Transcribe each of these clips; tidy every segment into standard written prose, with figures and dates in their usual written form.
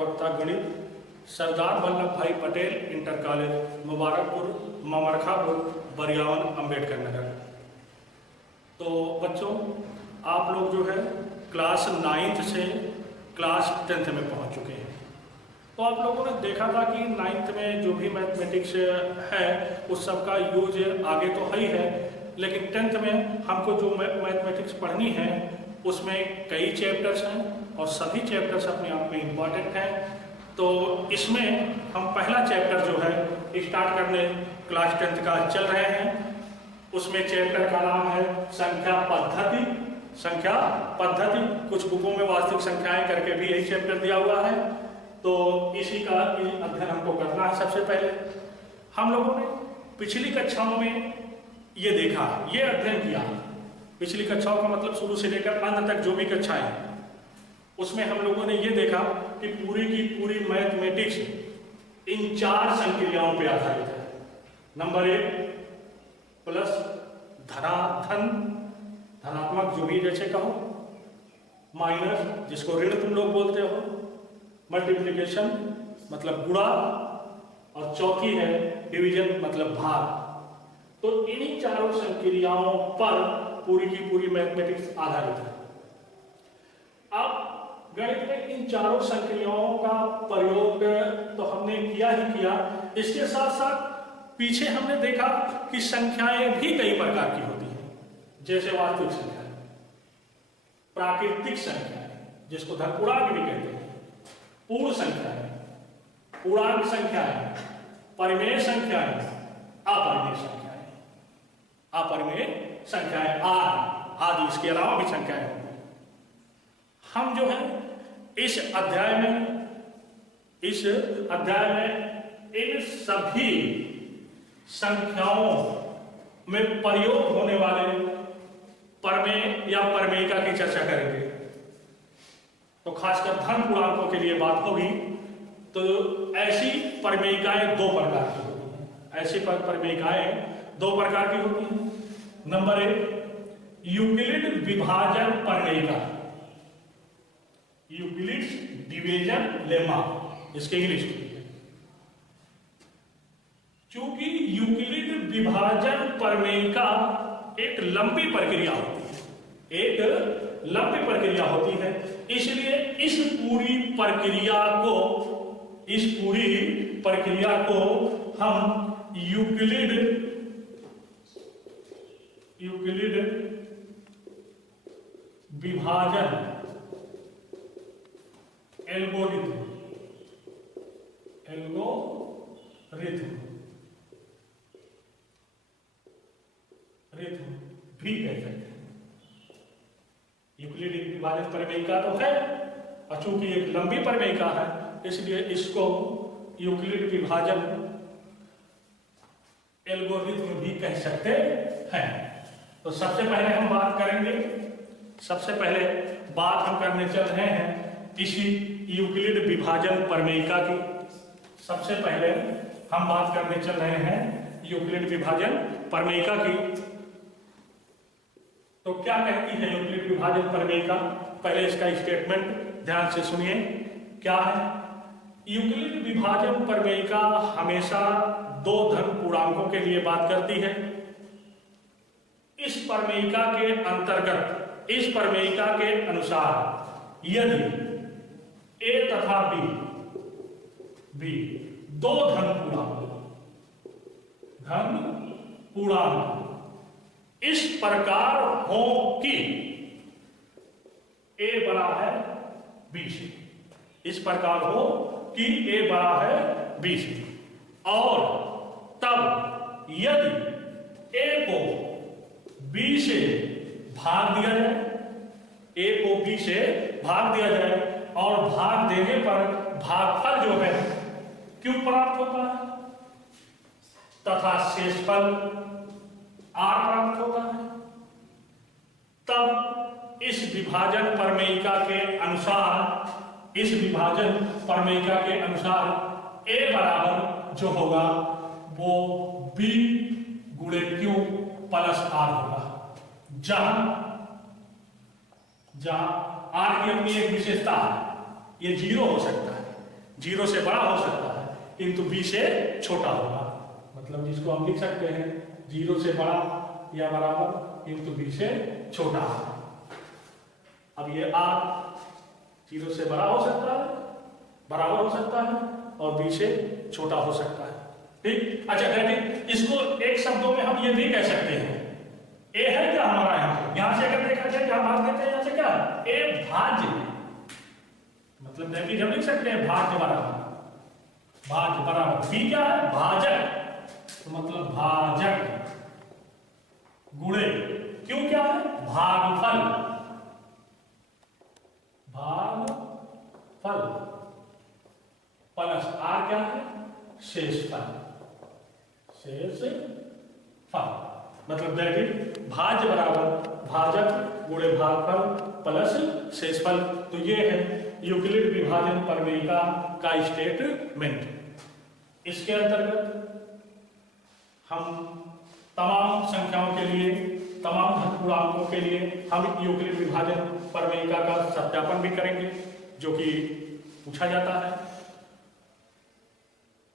प्रवक्ता गणित सरदार वल्लभ भाई पटेल इंटर कॉलेज मुबारकपुर ममरखापुर बरियावन अम्बेडकर नगर। तो बच्चों, आप लोग जो है क्लास 9th से क्लास 10th में पहुंच चुके हैं। तो आप लोगों ने देखा था कि 9th में जो भी मैथमेटिक्स है उस सब का यूज आगे तो है ही है, लेकिन 10th में हमको जो मैथमेटिक्स पढ़नी है उसमें कई चैप्टर्स हैं और सभी चैप्टर्स अपने आप में इम्पॉर्टेंट हैं। तो इसमें हम पहला चैप्टर जो है स्टार्ट करने क्लास 10th का चल रहे हैं। उसमें चैप्टर का नाम है संख्या पद्धति। संख्या पद्धति, कुछ बुकों में वास्तविक संख्याएं करके भी यही चैप्टर दिया हुआ है। तो इसी का अध्ययन हमको करना है। सबसे पहले हम लोगों ने पिछली कक्षाओं में ये देखा, ये अध्ययन किया। पिछली कक्षाओं का मतलब शुरू से लेकर अंत तक जो भी कक्षाएं हैं उसमें हम लोगों ने ये देखा कि पूरी की पूरी मैथमेटिक्स इन 4 संक्रियाओं पे आधारित है। नंबर 1 प्लस, धनात्मक जो भी जैसे कहो, माइनस जिसको ऋण तुम लोग बोलते हो, मल्टीप्लिकेशन मतलब गुणा, और चौथी है डिवीजन मतलब भाग। तो इन्हीं चारों संक्रियाओं पर पूरी की पूरी मैथमेटिक्स आधारित है। अब गणित में इन चारों संक्रियाओं का प्रयोग तो हमने किया ही किया, इसके साथ साथ पीछे हमने देखा कि संख्याएं भी कई प्रकार की होती हैं, जैसे वास्तविक संख्याएं, प्राकृतिक संख्याएं जिसको धनपूर्णांक भी कहते हैं, पूर्ण संख्याएं, पूर्णांक संख्याएं, परिमेय संख्याएं, अपरिमेय संख्याएं, अपरिमेय संख्याएं आदि इसके अलावा भी संख्याएं होती हैं। हम जो है इस अध्याय में इन सभी संख्याओं में प्रयोग होने वाले प्रमेय या प्रमेयिका की चर्चा करेंगे। तो खासकर धन पूर्णांकों के लिए बात होगी। तो ऐसी प्रमेयिकाएं 2 प्रकार की होती हैं। ऐसी प्रमेयिकाएं 2 प्रकार की होती हैं। नंबर 1 यूक्लिड विभाजन प्रमेयिका, यूक्लिड्स डिवीजन लेमा, इसके इंग्लिश में। चूंकि यूक्लिड विभाजन प्रमेयिका एक लंबी प्रक्रिया होती है, एक लंबी प्रक्रिया होती है, इसलिए इस पूरी प्रक्रिया को हम यूक्लिड विभाजन एल्गोरिथम भी कह सकते हैं। यूक्लिड विभाजन प्रमेयिका तो है, और चूंकि एक लंबी प्रमेयिका है इसलिए इसको यूक्लिड विभाजन एल्गोरिथम भी कह सकते हैं। तो सबसे पहले हम बात करेंगे, सबसे पहले बात हम करने चल रहे हैं इसी यूक्लिड विभाजन प्रमेयिका की। सबसे पहले हम बात करने चल रहे हैं यूक्लिड विभाजन प्रमेयिका की। तो क्या कहती है यूक्लिड विभाजन प्रमेयिका? पहले इसका स्टेटमेंट ध्यान से सुनिए। क्या है? यूक्लिड विभाजन प्रमेयिका हमेशा 2 धन पूर्णांकों के लिए बात करती है। इस प्रमेयिका के अंतर्गत, इस प्रमेयिका के अनुसार यदि A तथा B 2 धन पूर्णांक इस प्रकार हो कि A बड़ा है B से, इस प्रकार हो कि A बड़ा है B से, और तब यदि A को B से भाग दिया जाए, A को B से भाग दिया जाए, और भाग देने पर भागफल जो है क्यों प्राप्त होता है तथा शेषफल R प्राप्त होता है, तब इस विभाजन प्रमेयिका के अनुसार, इस विभाजन प्रमेयिका के अनुसार A बराबर जो होगा वो B गुणे Q प्लस R होगा। जहां R की अपनी एक विशेषता है, ये 0 हो सकता है, 0 से बड़ा हो सकता है किंतु b से छोटा होगा। मतलब जिसको हम लिख सकते हैं 0 से बड़ा या बराबर किंतु b से छोटा है। अब ये r 0 से बड़ा हो सकता है, बराबर हो सकता है और b से छोटा हो सकता है। ठीक, अच्छा दैट इसको एक शब्दों में हम ये भी कह सकते हैं, a है क्या हमारा यहाँ से अगर देखा जाए क्या भाग देते हैं यहाँ से क्या a भाज्य, मतलब दैट हम लिख सकते हैं भाज्य बराबर, भाज्य बराबर b क्या है भाजक, तो मतलब भाजक गुणे क्यों क्या है भागफल, भागफल प्लस r क्या है शेषफल, शेषफल मतलब दैट भाज्य बराबर भाजक गुणे भागफल प्लस शेषफल। तो ये है यूक्लिड विभाजन प्रमेयिका का स्टेटमेंट। इसके अंतर्गत हम तमाम संख्याओं के लिए, तमाम धनपूर्णांकों के लिए हम यूक्लिड विभाजन प्रमेयिका का सत्यापन भी करेंगे जो कि पूछा जाता है।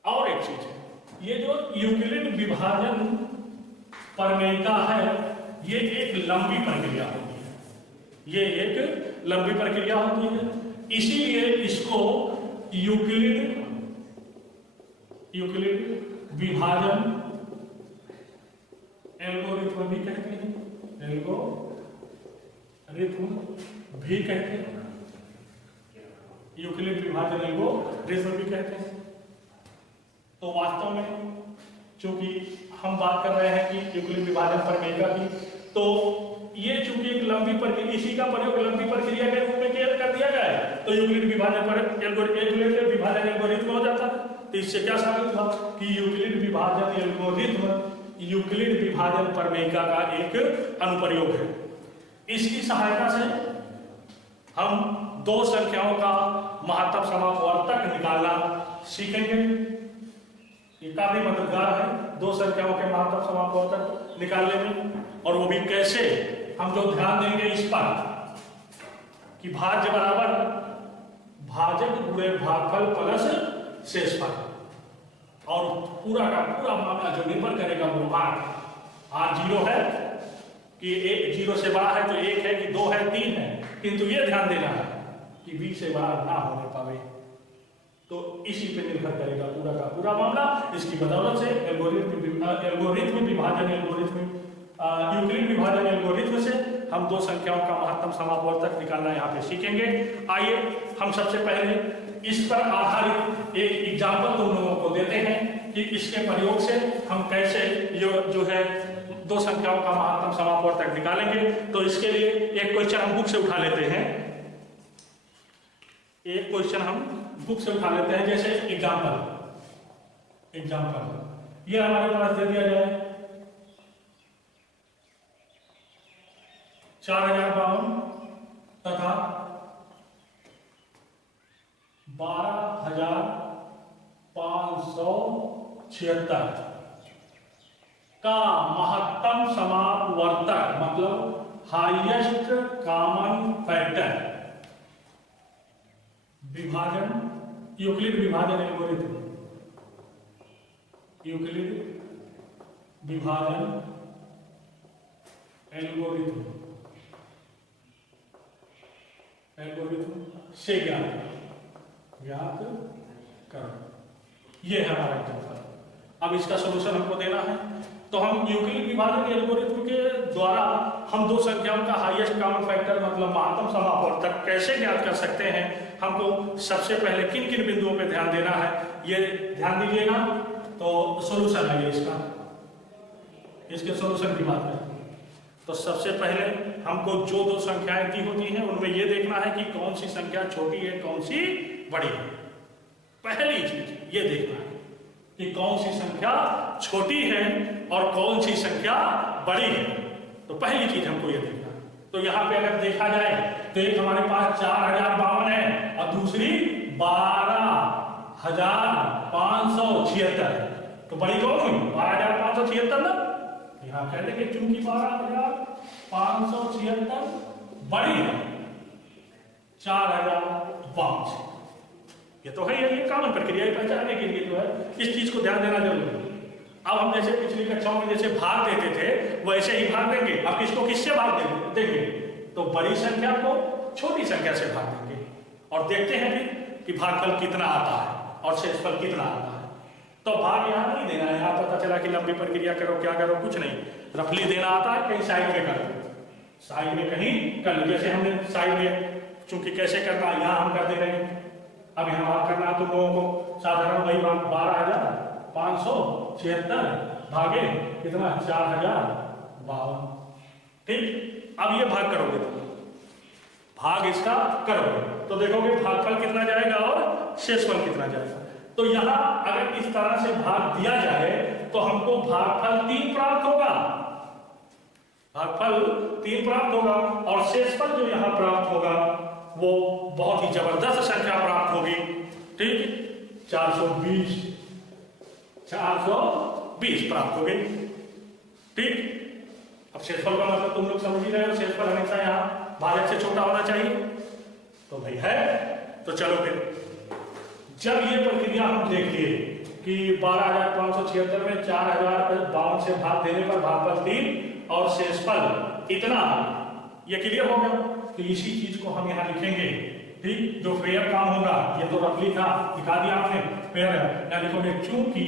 और एक चीज है, ये जो यूक्लिड विभाजन प्रमेयिका है ये एक लंबी प्रक्रिया होती है, ये एक लंबी प्रक्रिया होती है, इसीलिए इसको यूक्लिड विभाजन एल्गोरिथ्म भी कहते हैं, एल्गोरिथ्म भी कहते हैं, यूक्लिड विभाजन एल्गोरिथ्म भी कहते हैं। तो वास्तव में चूंकि हम बात कर रहे हैं कि यूक्लिड विभाजन प्रमेयिका की, तो ये चूंकि एक लंबी प्रक्रिया, इसी का प्रयोग लंबी प्रक्रिया के रूप में कर दिया गया है तो यूक्लिड विभाजन एल्गोरिथ्म हो जाता है। तो इससे क्या साबित हुआ कि यूक्लिड विभाजन एल्गोरिथ्म यूक्लिड विभाजन प्रमेयिका का एक अनुप्रयोग है। इसकी सहायता से हम दो संख्याओं का महत्तम समापवर्तक निकालना सीखेंगे। ये काफी मददगार है दो संख्याओं के महत्तम समापवर्तक निकालने में, और वो भी कैसे, हम जो ध्यान देंगे इस पर कि भाज्य बराबर भाजक गुणे भागफल प्लस शेषफल, और पूरा का पूरा मामला जो निर्भर करेगा वो r 0 है कि 0 से बड़ा है तो 1 है कि 2 है 3 है, किंतु ये ध्यान देना है कि b से बड़ा ना होने पावे, तो इसी पे निर्भर करेगा पूरा का पूरा मामला। इसकी बदौलत से एल्गोरिथ्म विभाजन यूक्लिड विभाजन एल्गोरिथ्म से हम दो संख्याओं का महत्तम समापवर्तक निकालना यहाँ पे सीखेंगे। आइए हम सबसे पहले इस पर आधारित एक एग्जाम्पल तुम लोगों को देते हैं कि इसके प्रयोग से हम कैसे जो है दो संख्याओं का महत्तम समापवर्तक निकालेंगे। तो इसके लिए एक क्वेश्चन हम बुक से उठा लेते हैं, एक क्वेश्चन हम बुक से उठा लेते हैं, जैसे एग्जाम्पल ये हमारे पास दे दिया जाए 4052 तथा 12,576 का महत्तम समापवर्तक मतलब हाईएस्ट कॉमन फैक्टर विभाजन यूक्लिड विभाजन एल्गोरिथ्म से ज्ञात करो। ये है हमारा एग्जाम्पल। अब इसका सलूशन हमको देना है, तो हम यूक्लिड विभाजन एल्गोरिथ्म के द्वारा हम दो संख्याओं का हाईएस्ट कॉमन फैक्टर मतलब महत्तम समापवर्तक कैसे ज्ञात कर सकते हैं। हमको सबसे पहले किन किन बिंदुओं पे ध्यान देना है ये ध्यान दीजिएगा। तो सॉल्यूशन है ये इसके सॉल्यूशन की बात करें तो सबसे पहले हमको जो दो संख्याएं दी होती हैं उनमें ये देखना है कि कौन सी संख्या छोटी है कौन सी बड़ी है। पहली चीज ये देखना है कि कौन सी संख्या छोटी है और कौन सी संख्या बड़ी है। तो पहली चीज हमको ये देखना है। तो यहाँ पे अगर देखा जाए तो एक हमारे पास 4052 है और दूसरी 12,576 है। तो बड़ी कौन हुई 12,576 ना, यहाँ कह देंगे चूंकि 12,576 बड़ी है 4,500। ये तो है, ये कॉमन प्रक्रिया पहचानने के लिए जो है इस चीज को ध्यान देना जरूरी है। अब हम जैसे पिछली कक्षाओं में जैसे भाग देते थे वैसे ही भाग देंगे। अब किसको किससे भाग देंगे? तो बड़ी संख्या को छोटी संख्या से भाग देंगे और देखते हैं फिर कि भागफल कितना आता है और शेषफल कितना आता है। तो भाग यहाँ नहीं देना है, यहाँ पता चला कि लंबी प्रक्रिया करो क्या करो कुछ नहीं, रफली देना आता है, कहीं साइड में कर लो, साइड में कहीं कर लो। जैसे हमने साइड में चूंकि कैसे करना है यहाँ हम कर दे रहे हैं। अब यहाँ भाग करना है तो लोगों को साधारण वही 12,576 भागे कितना 4,052। ठीक, अब ये भाग करोगे तो भाग इसका करोगे तो देखोगे भागफल कितना जाएगा और शेषफल कितना जाएगा। तो यहाँ अगर इस तरह से भाग दिया जाए तो हमको भागफल 3 प्राप्त होगा, भागफल 3 प्राप्त होगा और शेषफल जो यहाँ प्राप्त होगा वो बहुत ही जबरदस्त संख्या प्राप्त होगी। ठीक, 420 प्राप्त होगी। ठीक, अब शेषफल का मतलब तुम लोग समझ ही रहे हो, शेषफल हमेशा यहाँ भाजक से छोटा होना चाहिए। तो भाई है, तो चलो फिर जब ये प्रक्रिया हम देख लिए कि 12,576 में 4,052 से भाग देने पर भागफल 3 और शेषफल इतना, ये क्लियर हो गया। तो इसी चीज को हम यहाँ लिखेंगे। ठीक, जो फेयर काम होगा, ये तो रफली था दिखा दिया आपने, फेयर है, यहाँ लिखोगे चूंकि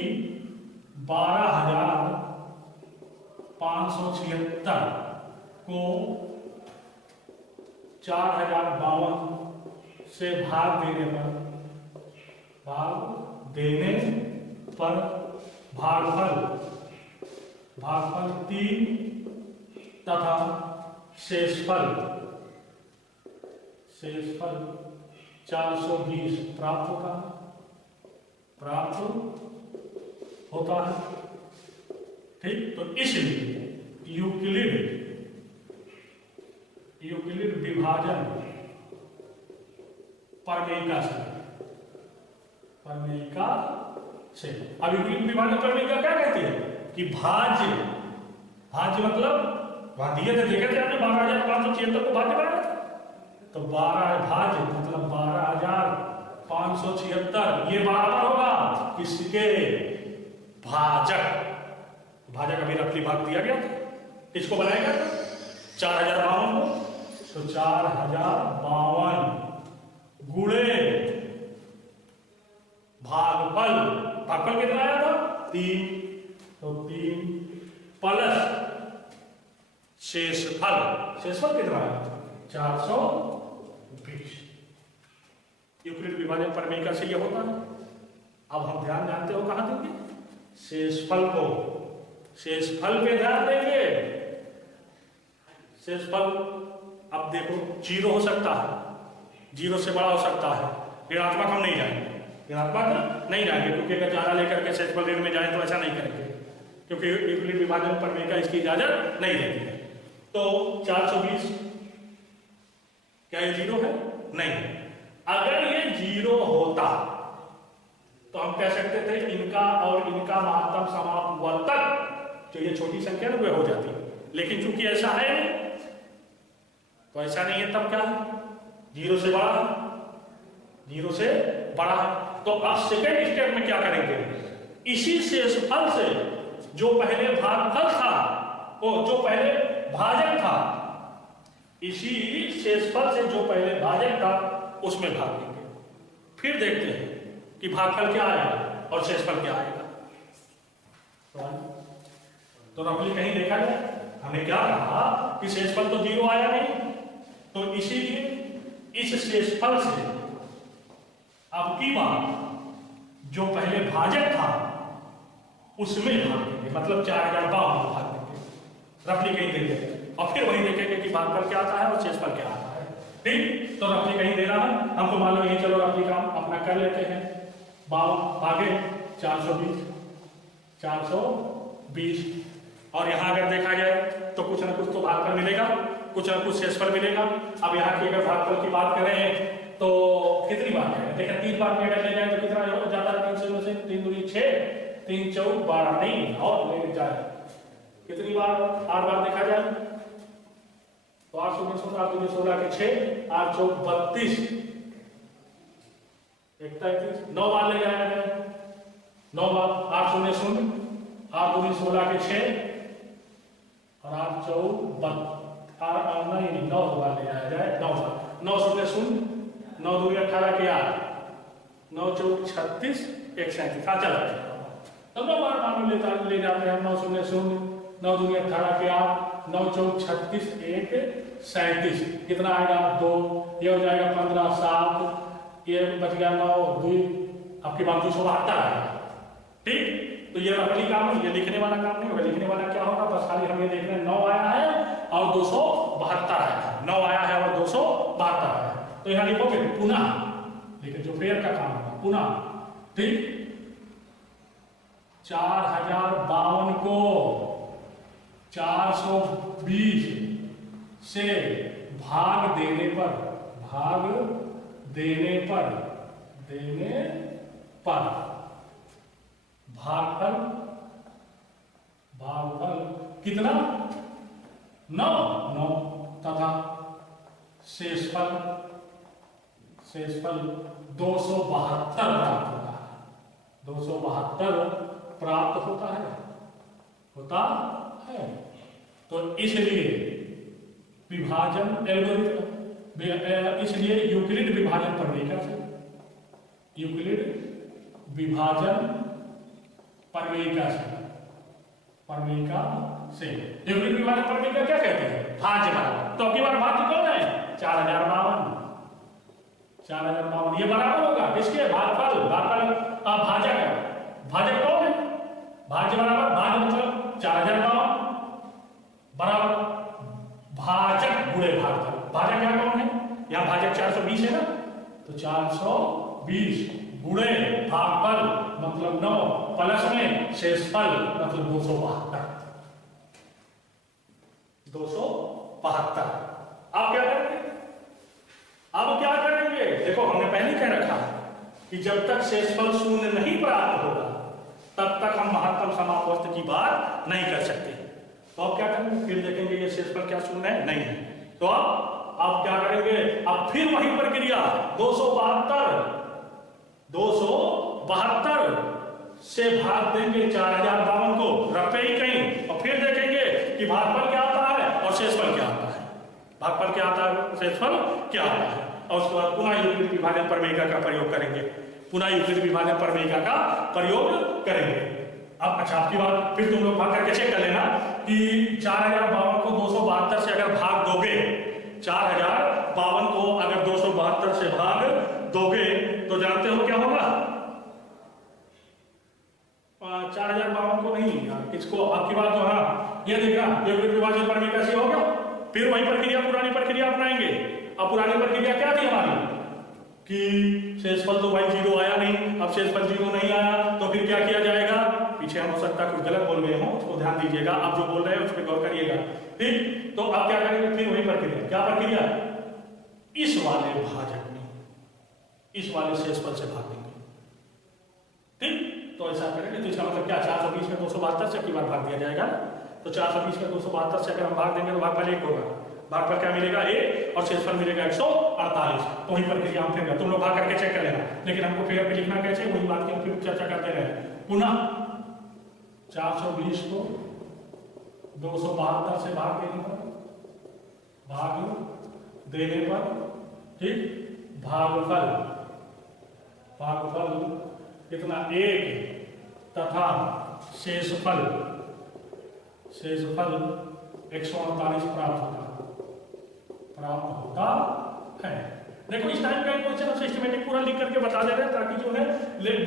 12,576 को 4,052 से भाग देने पर भागफल 3 तथा शेषफल 420 प्राप्त होता है। ठीक, तो इसलिए यूक्लिड विभाजन प्रमेयिका से अब यूक्लिड विभाजन प्रमेयिका क्या कहती है कि भाज्य मतलब वहां दिए थे, देखे थे आपने 12,576 को भाज्य बनाया था, तो 12 भाज्य मतलब 12,576 ये बराबर होगा किसके? भाजक अभी रफली भाग दिया गया था, किसको बनाया गया था? 4,052 को, तो 4,052 गुणे भागफल कितना आया था? 3, तो 3 प्लस शेषफल कितना आया था? 420। यूक्लिड विभाजन प्रमेयिका से ये होता है। अब हम ध्यान जानते हो कहां देंगे? शेषफल पे ध्यान देंगे। शेषफल अब देखो 0 हो सकता है, 0 से बड़ा हो सकता है, ऋणात्मक हम नहीं जाएंगे, क्योंकि अगर ज्यादा लेकर के शेषफल ऋण में जाए तो ऐसा नहीं करेंगे, क्योंकि यूक्लिड विभाजन प्रमेयिका इसकी इजाजत नहीं देती है। तो 420 क्या ये 0 है? नहीं। अगर ये 0 होता तो हम कह सकते थे इनका और इनका महत्तम समापवर्तक जो ये छोटी संख्या है वो हो जाती, लेकिन चूंकि ऐसा है तो ऐसा नहीं है, तब क्या है? 0 से बड़ा है। तो अब सेकेंड स्टेप में क्या करेंगे? इसी शेषफल से जो पहले भागफल था, जो पहले भाजक था, इसी शेषफल से जो पहले भाजक था उसमें भाग देंगे। फिर देखते हैं कि भागफल क्या आएगा और शेषफल क्या आएगा। तो रफली कहीं देखा जाए, हमने क्या कहा कि शेषफल तो 0 आया नहीं, तो इसीलिए इस शेषफल से अब की बार जो पहले भाजक था उसमें भाग देंगे, मतलब 4,052 भाग देंगे, रफली कहीं दे देंगे और फिर वही देखेंगे कि भागफल क्या आता है और शेषफल क्या आता है। ठीक, तो रफली कहीं देना है हमको, मान लो यही, चलो रफली काम अपना कर लेते हैं। 52 भागे 420 और यहाँ अगर देखा जाए तो कुछ ना कुछ तो भागफल मिलेगा, कुछ ना कुछ शेषफल मिलेगा। अब यहाँ की अगर भागफल की बात करें तो कितनी बार है? देखिए 3 बार में अगर ले जाए तो कितना जाता है? 3 से 3 दूनी 6, 3 चौक 12 नहीं और ले जाए कितनी बार? 8 बार देखा जाए तो 8 16 के 6, 8 चौक 32, 133, 9 बार ले जाया गया, 9 बार, 8 शून्य शून्य, 8 दूनी 16 के 6 और 8 चौक 9 बार ले जाया जाए, 9 बार, 9 शून्य शून्य, 9 दूनी 18 के 8, 9 चौक 36, 1 37, चला तब 9 बार मान ले जाते हैं 9 शून्य शून्य, 9 दूनी 18 के 8, 9 चौक 36, 1 37, कितना आएगा 2, ये हो जाएगा 15 7, ये बच गया 9 2, आपकी बात 272 आएगा। ठीक, तो ये रफली काम है, ये लिखने वाला काम नहीं होगा। लिखने वाला क्या होगा, बस खाली हम ये देख रहे हैं 9 आया है और 272 आया है, 9 आया है और 272 आया है, तो यहाँ लिखोगे पुनः, लेकिन जो फेयर का काम होगा पुनः। ठीक, 4052 को 420 से भाग देने पर भागफल कितना 9 तथा शेषफल 272 प्राप्त होता है, तो इसलिए विभाजन एल्गोरिथम, इसलिए यूक्लिड विभाजन प्रमेय से, यूक्लिड विभाजन प्रमेय से यूक्लिड विभाजन प्रमेय क्या कहते हैं, भाज्य बराबर। तो अगली बार भाज्य कौन है, 4052, ये बराबर होगा किसके, भागफल भाजक है, भाजक कौन है, भाज्य बराबर, भाज्य मतलब 4052 बराबर भाजक गुणे भागफल। भाजक यहाँ कौन है, यहाँ भाजक 420 है ना, तो 420 गुणे भागफल मतलब 9 प्लस में शेषफल मतलब 272। आप क्या करेंगे, देखो हमने पहले कह रखा कि जब तक शेषफल शून्य नहीं प्राप्त होगा तब तक हम महत्तम समापवर्त की बात नहीं कर सकते। तो आप क्या करेंगे, फिर देखेंगे ये शेषफल क्या शून्य है, नहीं है, तो आप क्या करेंगे, अब फिर वही प्रक्रिया 272 से भाग देंगे 4052 को, रखे ही कहीं, और फिर देखेंगे कि भागफल क्या आता है और शेषफल क्या आता है, भागफल क्या आता है, शेषफल क्या आता है, और उसके बाद पुनः यूक्लिड विभाजन प्रमेय का प्रयोग करेंगे, अब अच्छा आपकी बात, फिर तुम लोग भाग करके चेक कर लेना कि 4052 को 272 से अगर भाग दोगे, 4052 को अगर 272 से भाग दोगे तो जानते हो क्या होगा, 4052 को नहीं, इसको आपकी बात तो हाँ, ये देखना यूक्लिड विभाजन प्रमेय कैसे होगा, फिर वही प्रक्रिया पुरानी प्रक्रिया अपनाएंगे। अब पुरानी प्रक्रिया क्या थी हमारी कि शेषफल तो भाई 0 आया नहीं, अब शेषफल 0 नहीं आया तो फिर क्या किया जाएगा, पीछे हम हो सकता है कुछ गलत बोल रहे हो, उसको ध्यान दीजिएगा, आप जो बोल रहे हैं उस पर गौर करिएगा। ठीक, तो अब क्या करेंगे, फिर वही प्रक्रिया, क्या प्रक्रिया, इस वाले भाजक में इस वाले शेषफल से भाग देंगे। ठीक, तो ऐसा करेंगे, तो इसका मतलब क्या, 420 में 272 से बार भाग दिया जाएगा, तो 420 में 272 से अगर हम भाग देंगे तो भागफल 1 होगा, भागफल क्या मिलेगा 1 और शेषफल मिलेगा 148। तो वही प्रक्रिया हम फिर तुम लोग भाग करके चेक कर लेना, लेकिन हमको फिगर पे लिखना कैसे, वही बात की हम फिर चर्चा करते रहे। पुनः 420 को 272 से भाग देने पर ठीक, भागफल कितना 1 तथा शेषफल 148 प्राप्त होता है। देखो इस टाइम का क्वेश्चन हम सिस्टमेटिक पूरा लिख करके बता दे रहे हैं ताकि जो है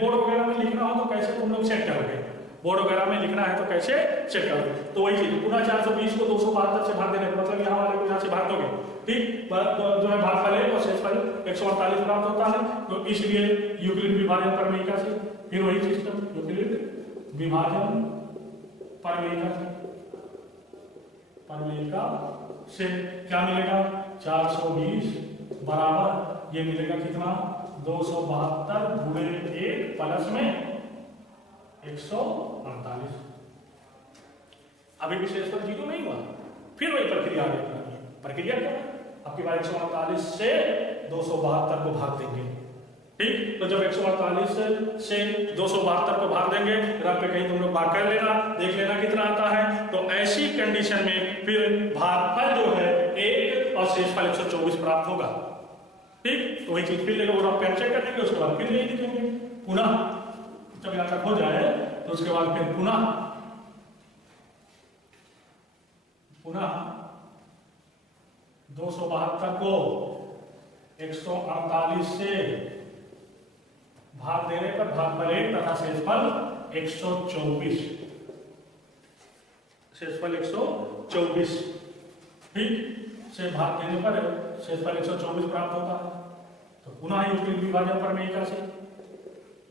बोर्ड वगैरह में लिखना हो तो कैसे तुम लोग चेक करोगे, बोर्ड वगैरह में लिखना है तो कैसे चेक करोगे। तो वही चीज पुनः 420 को 272 से भाग देने मतलब यहाँ वाले को यहाँ से भाग दोगे, ठीक, जो है भागफल है और शेषफल 148 प्राप्त होता है। तो इसलिए यूक्लिड विभाजन प्रमेय से फिर वही सिस्टम, यूक्लिड विभाजन प्रमेय से क्या मिलेगा, 420 बराबर ये मिलेगा कितना 272 गुणे 1 प्लस में 148। अभी विशेष पर 0 नहीं हुआ, फिर वही प्रक्रिया आगे करनी है। प्रक्रिया क्या है, आपकी बार 148 से 272 को भाग देंगे, ठीक। तो जब 148 से 272 को भाग देंगे, रफ पे कहीं तुम लोग भाग कर लेना, देख लेना कितना आता है। तो ऐसी कंडीशन में फिर भागफल जो है 1 और शेषफल 124 प्राप्त होगा। ठीक। तो वही चीज फिर लेकर वो पेन चेक कर लेंगे, उसके बाद फिर यही लिखेंगे पुनः, जब यहाँ तक हो जाए तो उसके बाद फिर पुनः 272 को 148 से भाग देने पर भागफल 1 तथा शेषफल 124, शेषफल 124 ठीक से भाग देने पर शेषफल 124 प्राप्त होता है। तो पुनः यूक्लिड विभाजन प्रमेयिका से,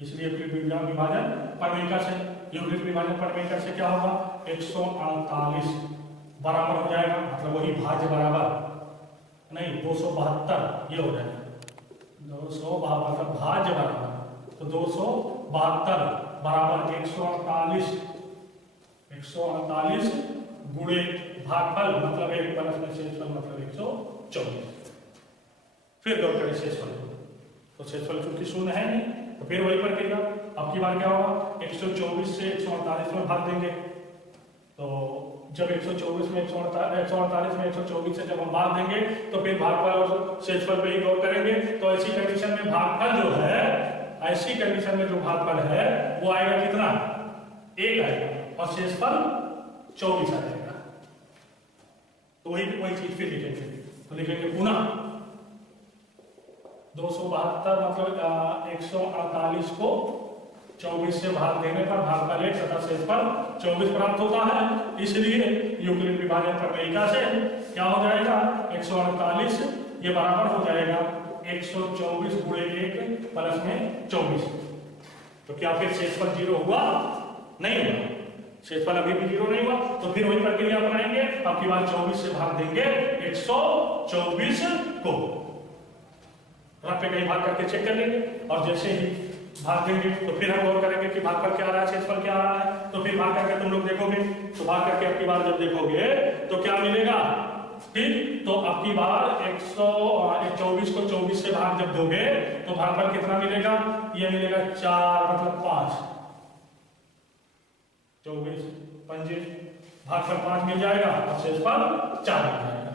इसलिए यूक्लिड विभाजन प्रमेयिका से, यूक्लिड विभाजन प्रमेयिका से क्या होगा, 148 बराबर हो जाएगा, मतलब वही भाज्य बराबर नहीं 272 ये हो जाएगा, 272 भाज्य बराबर, तो 272 बराबर 148 गुणे भागफल मतलब 1 प्लस में शेषफल मतलब 124। फिर गौर करें शेषफल, तो शेषफल चूंकि शून्य है नहीं, तो फिर वही प्रक्रिया। अब की बार क्या होगा, 124 से 148 में भाग देंगे, तो जब 124 में 148 में 124 से जब हम भाग देंगे तो फिर भागफल और शेषफल पे ही गौर करेंगे। तो ऐसी कंडीशन में भागफल जो है, ऐसी कंडीशन में जो भागफल है वो आएगा कितना, 1 आएगा और शेषफल 24 आ जाएगा। तो वही चीज फिर लिखेंगे, तो लिखेंगे पुनः 272 मतलब 148 को 24 से भाग देने पर भागफल 1 तथा शेषफल 24 प्राप्त होता है। इसलिए यूक्लिड विभाजन प्रमेयिका से क्या हो जाएगा, 148 ये बराबर हो जाएगा 124 गुणे 1 प्लस में 24। तो क्या फिर शेषफल 0 हुआ, नहीं हुआ, शेषफल अभी भी 0 नहीं हुआ। तो फिर वही प्रक्रिया अपनाएंगे, अब की बार 24 से भाग देंगे 124 को, रफ पे कहीं भाग करके चेक कर लेंगे, और जैसे ही भाग देंगे तो फिर हम गौर करेंगे कि भागफल क्या आ रहा है, शेषफल क्या आ रहा है। तो फिर भाग करके तुम लोग देखोगे, तो भाग करके अब की बार जब देखोगे तो क्या मिलेगा, ठीक। तो अब की बार 124 को 24 से भाग जब दोगे तो भागफल कितना मिलेगा, ये मिलेगा 4 मतलब 5, 24 पंजे भागफल 5 मिल जाएगा और शेषफल 4 मिल जाएगा।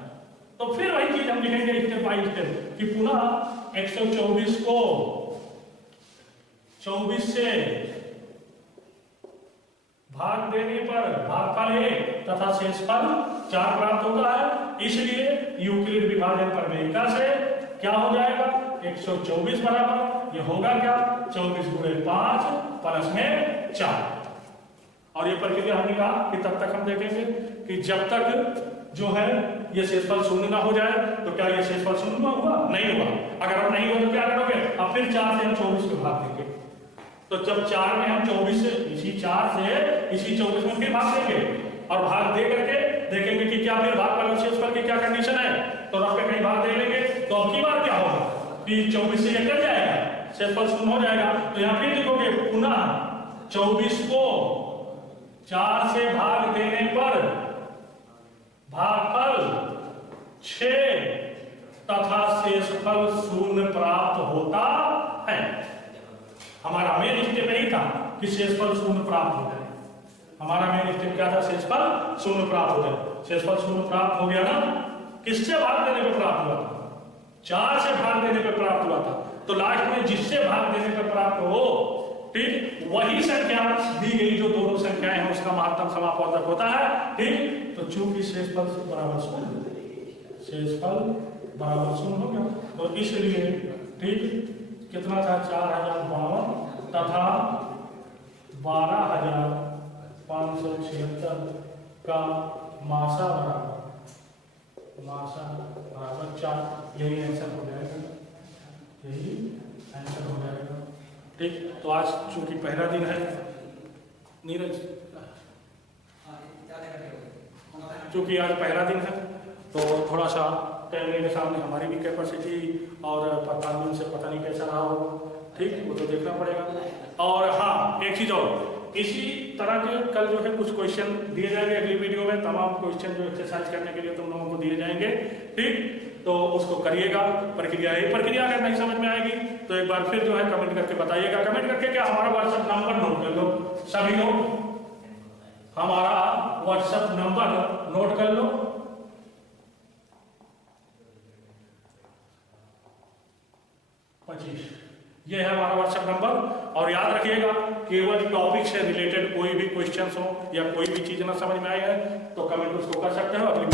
तो फिर वही चीज हम लिखेंगे स्टेप बाय स्टेप कि पुनः 124 को 24 से भाग देने पर भागफल 1 तथा शेषफल 4 प्राप्त होता है। इसलिए यूक्लिड विभाजन प्रमेयिका से क्या हो जाएगा, 124 बराबर ये होगा क्या, 24 गुणे 5 प्लस में 4। और ये प्रक्रिया हमने कहा कि तब तक हम देखेंगे कि जब तक जो है ये शेषफल शून्य ना हो जाए। तो क्या ये शेषफल शून्य हुआ, नहीं हुआ। अगर अब नहीं हुआ तो क्या करोगे, अब फिर 4 से हम 24 को भाग देंगे। तो जब 4 में हम 24 से इसी 4 से इसी 24 में फिर भाग देंगे, और भाग दे करके देखेंगे कि क्या फिर भागफल और शेषफल की क्या कंडीशन है। तो रफ पे कहीं भाग दे लेंगे, तो अब की बार क्या होगा कि 24 से ये कट जाएगा, शेषफल शून्य हो जाएगा। तो यहाँ फिर लिखोगे पुनः 24 को 4 से भाग देने पर भागफल 6 तथा शेषफल 0 प्राप्त होता है। हमारा मेन स्टेप यही था कि शेषफल 0 प्राप्त हो जाए। हमारा मेन स्टेप क्या था, शेषफल 0 प्राप्त हो जाए। शेषफल 0 प्राप्त हो गया ना, किससे भाग देने पर प्राप्त हुआ था, 4 से भाग देने पर प्राप्त हुआ था। तो लास्ट में जिससे भाग देने पर प्राप्त हो, ठीक, वही संख्या दी गई जो दोनों संख्याएं हैं उसका महत्तम समापवर्धक होता है। ठीक, तो चूंकि शेषफल बराबर 0, शेषफल बराबर 0 हो गया, तो इसलिए ठीक कितना था, 4052 तथा 12576 का मासा बराबर 4। यही आंसर हो जाएगा, यही आंसर हो जाएगा। ठीक, तो आज चूंकि पहला दिन है नीरज, चूंकि आज पहला दिन है तो थोड़ा सा कैमरे के सामने हमारी भी कैपेसिटी और परफॉर्मेंस से पता नहीं कैसा रहा हो, ठीक, वो तो देखना पड़ेगा। और हाँ, एक चीज और, इसी तरह के कल जो है कुछ क्वेश्चन दिए जाएंगे अगली वीडियो में। तमाम क्वेश्चन जो एक्सरसाइज करने के लिए तुम लोगों को दिए जाएंगे, ठीक, तो उसको करिएगा। प्रक्रिया अगर नहीं समझ में आएगी तो एक बार फिर जो है कमेंट करके बताइएगा। कमेंट करके क्या हमारा व्हाट्सएप नंबर नोट कर लो सभी लोग, हमारा व्हाट्सएप नंबर नोट कर लो। ये है हमारा व्हाट्सएप नंबर। और याद रखिएगा, केवल टॉपिक से रिलेटेड कोई भी क्वेश्चंस हो या कोई भी चीज ना समझ में आई है तो कमेंट उसको कर सकते हो। अगली